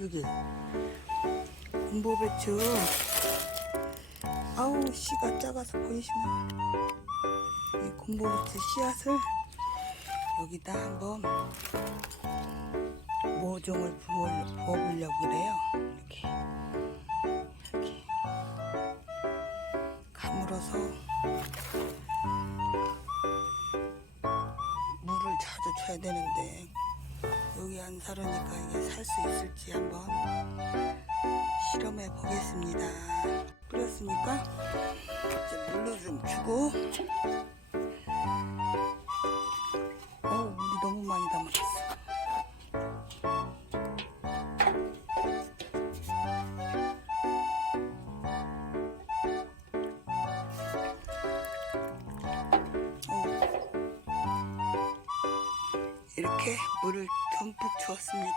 여기 군보배추. 아우, 씨가 작아서 보이시나? 이 군보배추 씨앗을 여기다 한번 모종을 부어보려고 그래요. 이렇게 가물어서 물을 자주 줘야 되는데 여기 안 살으니까 이게 살 수 있을지 한번 실험해 보겠습니다. 뿌렸으니까 이제 물로 좀 주고. 물이 너무 많이 담았어. 이렇게 물을 듬뿍 주었습니다.